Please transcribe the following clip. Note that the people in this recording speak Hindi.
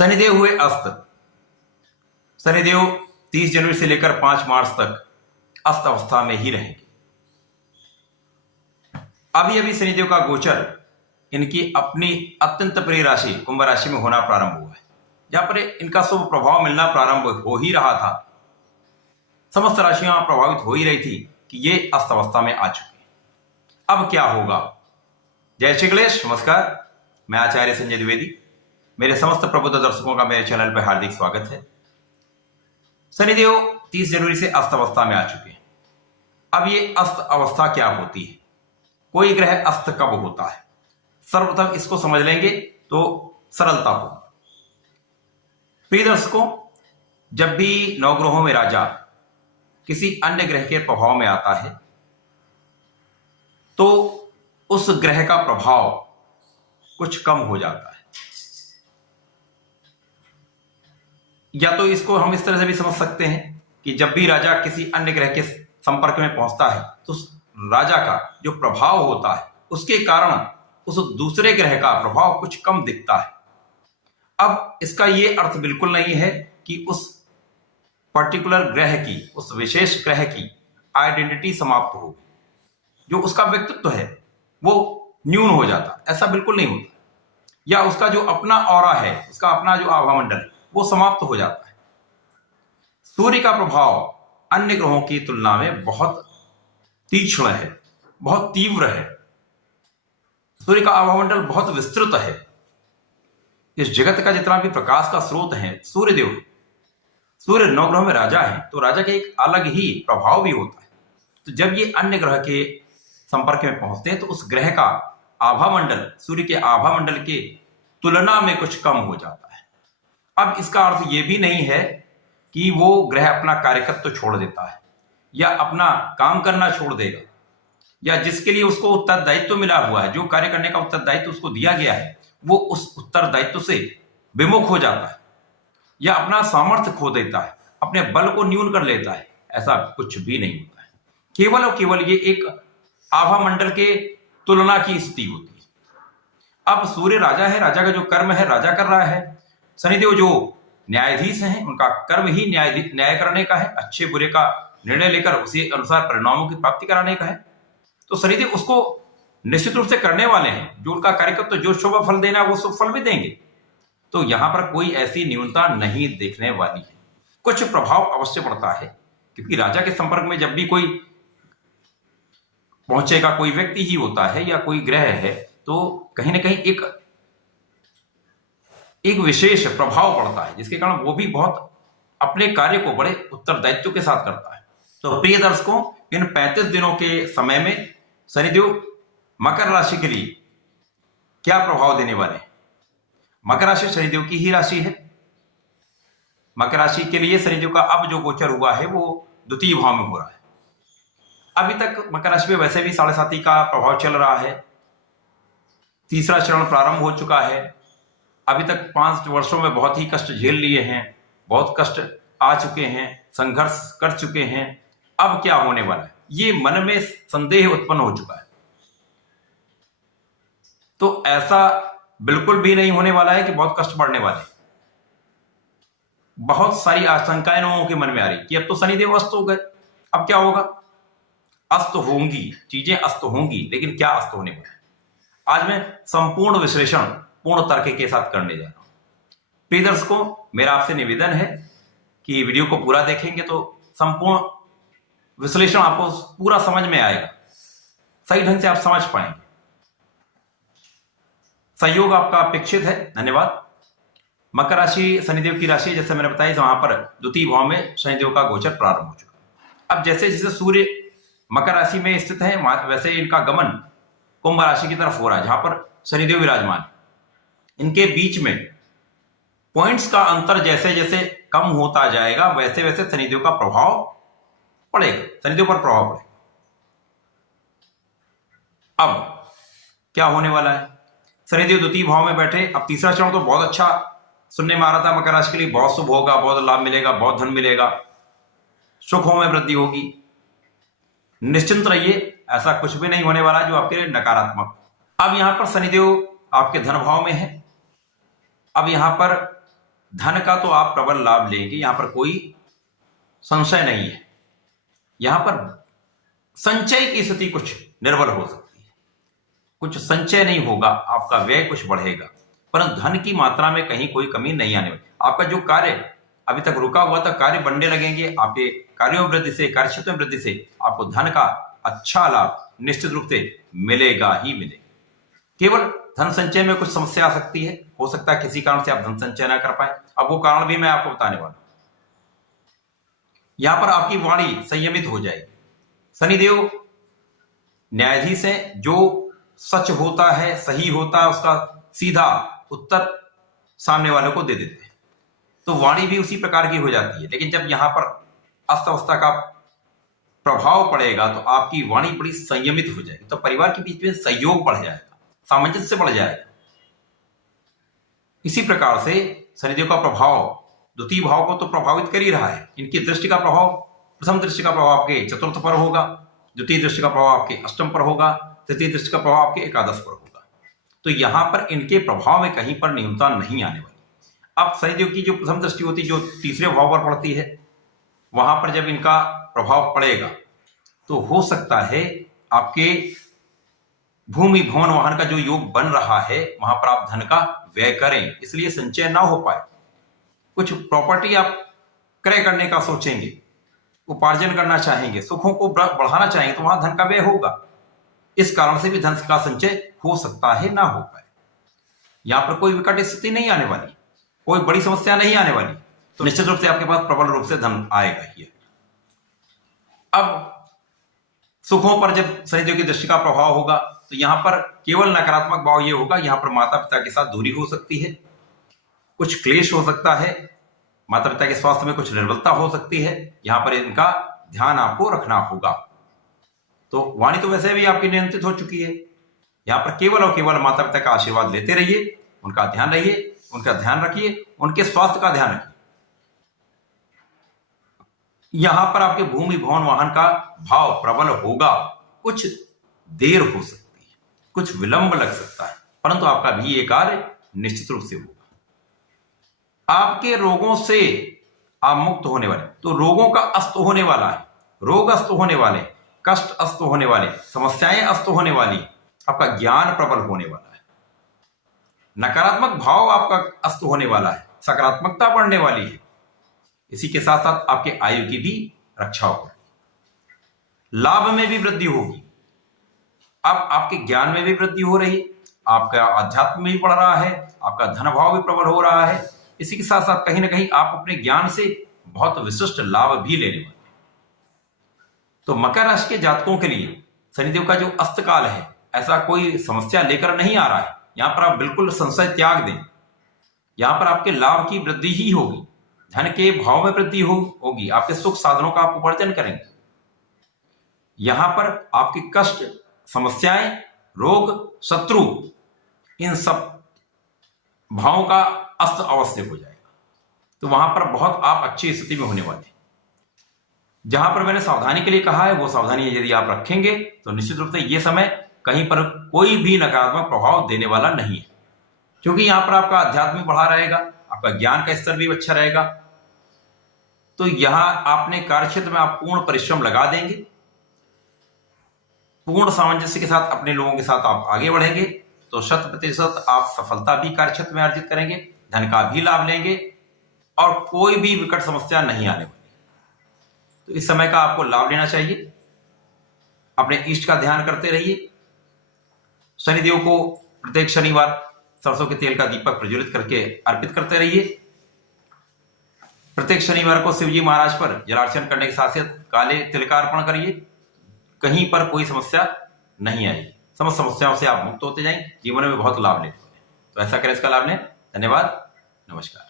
शनिदेव हुए अस्त। शनिदेव 30 जनवरी से लेकर 5 मार्च तक अस्त अवस्था में ही रहेंगे। अभी अभी शनिदेव का गोचर इनकी अपनी अत्यंत प्रिय राशि कुंभ राशि में होना प्रारंभ हुआ है, जहां पर इनका शुभ प्रभाव मिलना प्रारंभ हो ही रहा था। समस्त राशियां प्रभावित हो ही रही थी कि ये अस्त अवस्था में आ चुके हैं। अब क्या होगा? जय श्री गणेश, नमस्कार। मैं आचार्य संजय द्विवेदी। मेरे समस्त प्रबुद्ध दर्शकों का मेरे चैनल पर हार्दिक स्वागत है। शनिदेव 30 जनवरी से अस्त अवस्था में आ चुके हैं। अब ये अस्त अवस्था क्या होती है, कोई ग्रह अस्त कब होता है, सर्वप्रथम इसको समझ लेंगे तो सरलता हो। प्रिय दर्शकों, जब भी नवग्रहों में राजा किसी अन्य ग्रह के प्रभाव में आता है तो उस ग्रह का प्रभाव कुछ कम हो जाता है। या तो इसको हम इस तरह से भी समझ सकते हैं कि जब भी राजा किसी अन्य ग्रह के संपर्क में पहुंचता है तो उस राजा का जो प्रभाव होता है उसके कारण उस दूसरे ग्रह का प्रभाव कुछ कम दिखता है। अब इसका यह अर्थ बिल्कुल नहीं है कि उस पर्टिकुलर ग्रह की, उस विशेष ग्रह की आइडेंटिटी समाप्त हो गई, जो उसका व्यक्तित्व है वो न्यून हो जाता, ऐसा बिल्कुल नहीं होता। या उसका जो अपना ऑरा है, उसका अपना जो आभामंडल है वो समाप्त हो जाता है। सूर्य का प्रभाव अन्य ग्रहों की तुलना में बहुत तीक्ष्ण है, बहुत तीव्र है। सूर्य का आभामंडल बहुत विस्तृत है। इस जगत का जितना भी प्रकाश का स्रोत है सूर्यदेव। सूर्य नवग्रहों में राजा है तो राजा के एक अलग ही प्रभाव भी होता है। तो जब ये अन्य ग्रह के संपर्क में पहुंचते हैं तो उस ग्रह का आभामंडल सूर्य के आभामंडल के तुलना में कुछ कम हो जाता है। अब इसका अर्थ यह भी नहीं है कि वो ग्रह अपना कार्यकर्तव्य छोड़ देता है या अपना काम करना छोड़ देगा, या जिसके लिए उसको उत्तरदायित्व मिला हुआ है, जो कार्य करने का उत्तरदायित्व उसको दिया गया है, वो उस उत्तरदायित्व से विमुख हो जाता है या अपना सामर्थ्य खो देता है, अपने बल को न्यून कर लेता है। ऐसा कुछ भी नहीं होता है। केवल और केवल ये एक आभामंडल के तुलना की स्थिति होती है। अब सूर्य राजा है, राजा का जो कर्म है राजा कर रहा है। शनिदेव जो न्यायाधीश हैं उनका कर्म ही न्याय करने का है, अच्छे बुरे का निर्णय लेकर उसी अनुसार परिणामों की प्राप्ति कराने का है। तो शनिदेव उसको निश्चित रूप से करने वाले हैं। जो उनका कार्यकर्ता जो शुभ फल देना वो शुभ फल भी देंगे। तो यहां पर कोई ऐसी न्यूनता नहीं देखने वाली है। कुछ प्रभाव अवश्य पड़ता है, क्योंकि राजा के संपर्क में जब भी कोई पहुंचेगा, कोई व्यक्ति ही होता है या कोई ग्रह है, तो कहीं ना कहीं एक विशेष प्रभाव पड़ता है, जिसके कारण वो भी बहुत अपने कार्य को बड़े उत्तरदायित्व के साथ करता है। तो प्रिय दर्शकों, इन 35 दिनों के समय में शनिदेव मकर राशि के लिए क्या प्रभाव देने वाले हैं? मकर राशि शनिदेव की ही राशि है। मकर राशि के लिए शनिदेव का अब जो गोचर हुआ है वो द्वितीय भाव में हो रहा है। अभी तक मकर राशि में वैसे भी 7.5 का प्रभाव चल रहा है। तीसरा चरण प्रारंभ हो चुका है। अभी तक 5 वर्षों में बहुत ही कष्ट झेल लिए हैं, बहुत कष्ट आ चुके हैं, संघर्ष कर चुके हैं। अब क्या होने वाला है, ये मन में संदेह उत्पन्न हो चुका है। तो ऐसा बिल्कुल भी नहीं होने वाला है कि बहुत कष्ट बढ़ने वाले। बहुत सारी आशंकाएं लोगों के मन में आ रही कि अब तो शनिदेव अस्त हो गए, अब क्या होगा? अस्त होंगी, चीजें अस्त होंगी, लेकिन क्या अस्त होने वाला है? आज मैं संपूर्ण विश्लेषण पूर्ण तर्क के साथ करने जा रहा हूं। प्रिय दर्शकों, मेरा आपसे निवेदन है कि वीडियो को पूरा देखेंगे तो संपूर्ण विश्लेषण आपको पूरा समझ में आएगा, सही ढंग से आप समझ पाएंगे। सहयोग आपका अपेक्षित है। धन्यवाद। मकर राशि शनिदेव की राशि, जैसे मैंने बताया, वहां पर द्वितीय भाव में शनिदेव का गोचर प्रारंभ हो चुका। अब जैसे जैसे सूर्य मकर राशि में स्थित है वैसे इनका गमन कुंभ राशि की तरफ हो रहा है, जहां पर शनिदेव विराजमान। इनके बीच में पॉइंट्स का अंतर जैसे जैसे कम होता जाएगा वैसे वैसे शनिदेव का प्रभाव पड़ेगा, शनिदेव पर प्रभाव पड़ेगा। अब क्या होने वाला है? शनिदेव द्वितीय भाव में बैठे। अब तीसरा चरण तो बहुत अच्छा सुनने में आ रहा था मकर राशि के लिए, बहुत शुभ होगा, बहुत लाभ मिलेगा, बहुत धन मिलेगा, सुखों में वृद्धि होगी। निश्चिंत रहिए, ऐसा कुछ भी नहीं होने वाला जो आपके लिए नकारात्मक। अब यहां पर शनिदेव आपके धन भाव में है। अब यहां पर धन का तो आप प्रबल लाभ लेंगे, यहां पर कोई संशय नहीं है। यहां पर संचय की स्थिति कुछ निर्बल हो सकती है, कुछ संचय नहीं होगा, आपका व्यय कुछ बढ़ेगा, परंतु धन की मात्रा में कहीं कोई कमी नहीं आने वाली। आपका जो कार्य अभी तक रुका हुआ था, कार्य बढ़ने लगेंगे। आपके कार्यों में वृद्धि से, कार्यक्षेत्र में वृद्धि से आपको धन का अच्छा लाभ निश्चित रूप से मिलेगा ही मिलेगा। केवल धन संचय में कुछ समस्या आ सकती है, हो सकता है किसी कारण से आप धन संचय ना कर पाए। अब वो कारण भी मैं आपको बताने वाला हूं। यहां पर आपकी वाणी संयमित हो जाएगी। शनिदेव न्यायाधीश है, जो सच होता है, सही होता है, उसका सीधा उत्तर सामने वाले को दे देते हैं, तो वाणी भी उसी प्रकार की हो जाती है। लेकिन जब यहां पर अस्तव्यस्ता का प्रभाव पड़ेगा तो आपकी वाणी बड़ी संयमित हो जाएगी, तो परिवार के बीच में सहयोग बढ़ जाएगा, सामंजस्य बढ़ जाएगा। इसी प्रकार से शनिदेव का प्रभाव द्वितीय भाव को तो प्रभावित कर ही रहा है। इनकी दृष्टि का प्रभाव, प्रथम दृष्टि का प्रभाव आपके चतुर्थ पर होगा, द्वितीय दृष्टि का प्रभाव आपके अष्टम पर होगा, तृतीय दृष्टि का प्रभाव आपके एकादश पर होगा। तो यहां पर इनके प्रभाव में कहीं पर न्यूनता नहीं आने वाली। अब शनिदेव की जो प्रथम दृष्टि होती है, जो तीसरे भाव पर पड़ती है, वहां पर जब इनका प्रभाव पड़ेगा तो हो सकता है आपके भूमि भवन वाहन का जो योग बन रहा है, वहां पर आप धन का व्यय करें, इसलिए संचय ना हो पाए। कुछ प्रॉपर्टी आप क्रय करने का सोचेंगे, उपार्जन करना चाहेंगे, सुखों को बढ़ाना चाहेंगे, तो वहां धन का व्यय होगा। इस कारण से भी धन का संचय हो सकता है, ना हो पाए। यहां पर कोई विकट स्थिति नहीं आने वाली, कोई बड़ी समस्या नहीं आने वाली, तो निश्चित रूप से आपके पास प्रबल रूप से धन आएगा ही। अब सुखों पर जब शनिदेव की दृष्टि का प्रभाव होगा तो यहां पर केवल नकारात्मक भाव ये होगा, यहां पर माता पिता के साथ दूरी हो सकती है, कुछ क्लेश हो सकता है, माता पिता के स्वास्थ्य में कुछ निर्बलता हो सकती है। यहां पर इनका ध्यान आपको रखना होगा। तो वाणी तो वैसे भी आपकी नियंत्रित हो चुकी है, यहां पर केवल और केवल माता पिता का आशीर्वाद लेते रहिए, उनका ध्यान रहिए, उनका ध्यान रखिए, उनके स्वास्थ्य का ध्यान रखिए। यहां पर आपके भूमि भवन वाहन का भाव प्रबल होगा, कुछ देर हो सकती है, कुछ विलंब लग सकता है, परंतु आपका भी ये कार्य निश्चित रूप से होगा। आपके रोगों से आप मुक्त होने वाले, तो रोगों का अस्त होने वाला है, रोग अस्त होने वाले, कष्ट अस्त होने वाले, समस्याएं अस्त होने वाली, आपका ज्ञान प्रबल होने वाला है, नकारात्मक भाव आपका अस्त होने वाला है, सकारात्मकता बढ़ने वाली है। इसी के साथ साथ आपके आयु की भी रक्षा होगी, लाभ में भी वृद्धि होगी। अब आपके ज्ञान में भी वृद्धि हो रही है, आपका अध्यात्म में भी बढ़ रहा है, आपका धन भाव भी प्रबल हो रहा है। इसी के साथ साथ कहीं ना कहीं आप अपने ज्ञान से बहुत विशिष्ट लाभ भी लेने वाले हैं। तो मकर राशि के जातकों के लिए शनिदेव का जो अस्तकाल है, ऐसा कोई समस्या लेकर नहीं आ रहा है। यहां पर आप बिल्कुल संशय त्याग दें, यहां पर आपके लाभ की वृद्धि ही होगी, धन के भाव में वृद्धि होगी, आपके सुख साधनों का आप उपार्जन करेंगे। यहां पर आपके कष्ट, समस्याएं, रोग, शत्रु, इन सब भावों का अस्त अवश्य हो जाएगा। तो वहां पर बहुत आप अच्छी स्थिति में होने वाले हैं। जहां पर मैंने सावधानी के लिए कहा है, वो सावधानी यदि आप रखेंगे तो निश्चित रूप से ये समय कहीं पर कोई भी नकारात्मक प्रभाव देने वाला नहीं है, क्योंकि यहां पर आपका अध्यात्म बढ़ा रहेगा, आपका ज्ञान का स्तर भी अच्छा रहेगा। तो यहां आपने कार्यक्षेत्र में आप पूर्ण परिश्रम लगा देंगे, पूर्ण सामंजस्य के साथ अपने लोगों के साथ आप आगे बढ़ेंगे, तो 100% आप सफलता भी कार्यक्षेत्र में अर्जित करेंगे, धन का भी लाभ लेंगे और कोई भी विकट समस्या नहीं आने वाली। तो इस समय का आपको लाभ लेना चाहिए। अपने इष्ट का ध्यान करते रहिए। शनिदेव को प्रत्येक शनिवार सरसों के तेल का दीपक प्रज्वलित करके अर्पित करते रहिए। प्रत्येक शनिवार को शिवजी महाराज पर जलार्चन करने के साथ साथ काले तिल का अर्पण करिए। कहीं पर कोई समस्या नहीं आएगी, समस्त समस्याओं से आप मुक्त होते जाएंगे, जीवन में बहुत लाभ लेते हैं। तो ऐसा करें, इसका लाभ लें। धन्यवाद, नमस्कार।